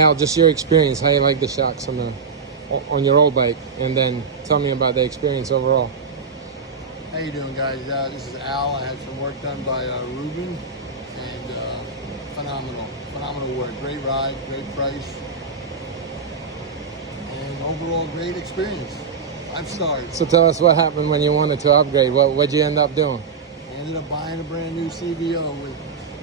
Al, just your experience, how you like the shocks on your old bike, and then tell me about the experience overall. How you doing, guys? This is Al. I had some work done by Ruben, and phenomenal work. Great ride, great price, and overall great experience. 5 stars. So tell us what happened when you wanted to upgrade. What'd you end up doing? I ended up buying a brand new CVO with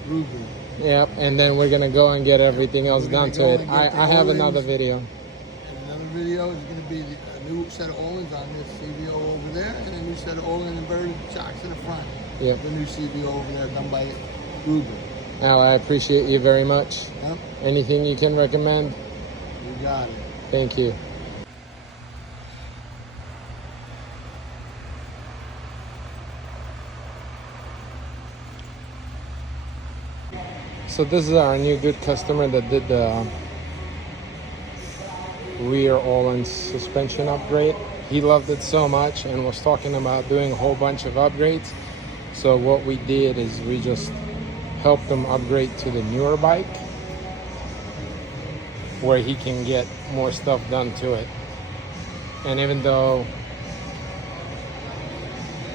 Ruben. Yep, and then we're gonna go and get everything else done to it. I have another video. And another video is going to be a new set of Ohlins on this CVO over there, and a new set of Ohlins inverted shocks in the front. Yep. The new CVO over there done by Ruben. Al, I appreciate you very much. Yep. Anything you can recommend? You got it. Thank you. So this is our new good customer that did the rear Ohlins suspension upgrade. He loved it so much and was talking about doing a whole bunch of upgrades. So what we did is we just helped him upgrade to the newer bike, where he can get more stuff done to it. And even though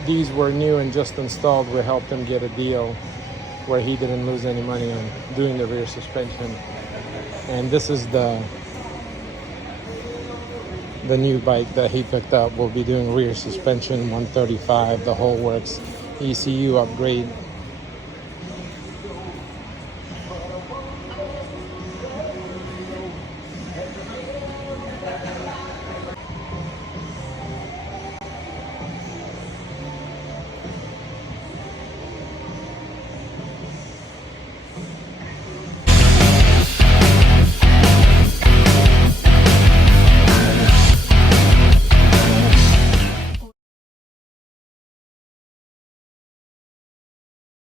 these were new and just installed, we helped him get a deal where he didn't lose any money on doing the rear suspension. And this is the new bike that he picked up. We'll be doing rear suspension 135, the whole works, ECU upgrade,